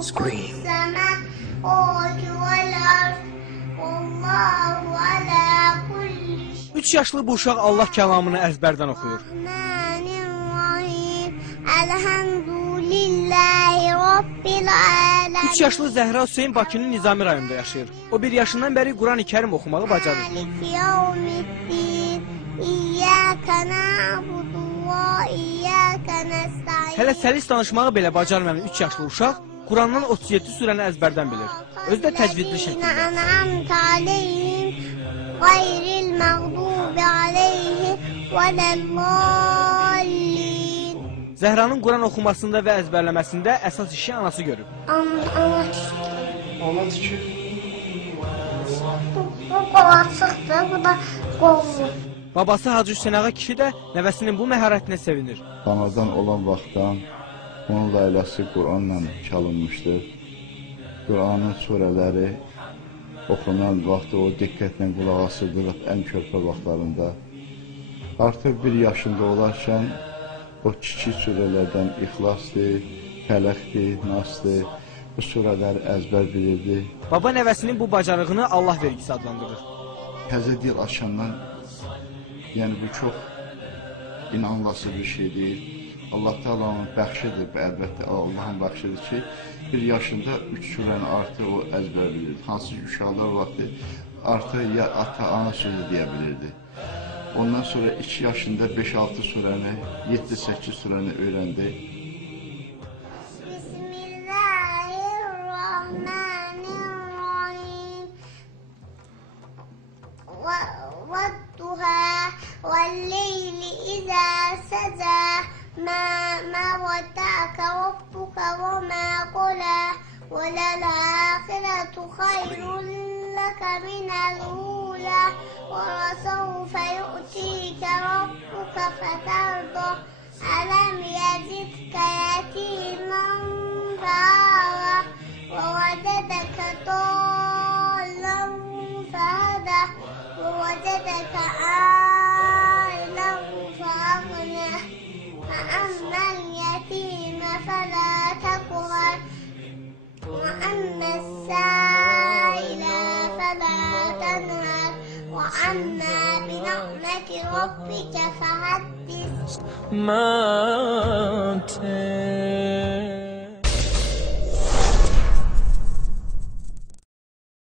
Scream. 3 yaşlı bu uşaq Allah kəlamını əzbərdən oxuyur. 3 yaşlı Zəhra Hüseyin Bakının Nizami rayonunda yaşayır. O 1 yaşından bəri Quran-ı Kərim oxumağı bacarır. Hələ səlis danışmağı belə bacarmayan 3 yaşlı uşaq Qurandan 37 surəni əzbərdən bilir. Özü də təcvidli şəkildə. Zəhranın Quran oxumasında və əzbərləməsində əsas işi anası görüb. Ana tükür. Bu qolacıqdır, bu da qollu. Babası Hacı Hüseyin Ağa kişi də nəvəsinin bu məharətinə sevinir. Anadan olan vaxtdan onun layləsi Quranla çalınmışdır. Quranın surələri oxunan vaxtı o diqqətlə qulaq asırdıq ən körpə vaxtlarında. Artıq 1 yaşında olarkən o kiçik surələrdən İxlasdır, Fələqdir, Nasdır, bu surələri əzbər bilirdi. Baba nəvəsinin bu bacarığını Allah vergisi adlandırır. Təzə dil açandan, yəni bu çox inanılası bir şey deyil. Allah Taala'nın bəxşidir, əlbəttə Allahın bəxşidir ki, 1 yaşında 3 surəni artıq o əzbər bilirdi. Hansı ki, uşaqlar vaxtı artıq ya ata-ana sözü deyə bilirdi. Ondan sonra 2 yaşında 5-6 surəni, 7-8 surəni öyrəndi. Bismillahirrahmanirrahim. وَالضُّحَى وَاللَّيْلِ إِذَا سَجَى مَا وَدَّعَكَ رَبُّكَ وَمَا قَلَى وَلَلْآخِرَةُ خَيْرٌ لَكَ مِنَ الْأُولَى وَلَسَوْفَ يُؤْتِيكَ رَبُّكَ فَتَرْضَىٰ أَلَمْ يَجِدْكَ يَتِيمًا فَآوَىٰ وَوَجَدَكَ ضَالًّا فَهَدَىٰ وَوَجَدَكَ عَائِلًا فَأَغْنَىٰ فَأَمَّا الْيَتِيمَ فَلَا تَقْهَرْ وَأَمَّا السَّائِلَ فَلَا تَنْهَرْ وَأَمَّا بِنِعْمَةِ رَبِّكَ فَحَدِّثْ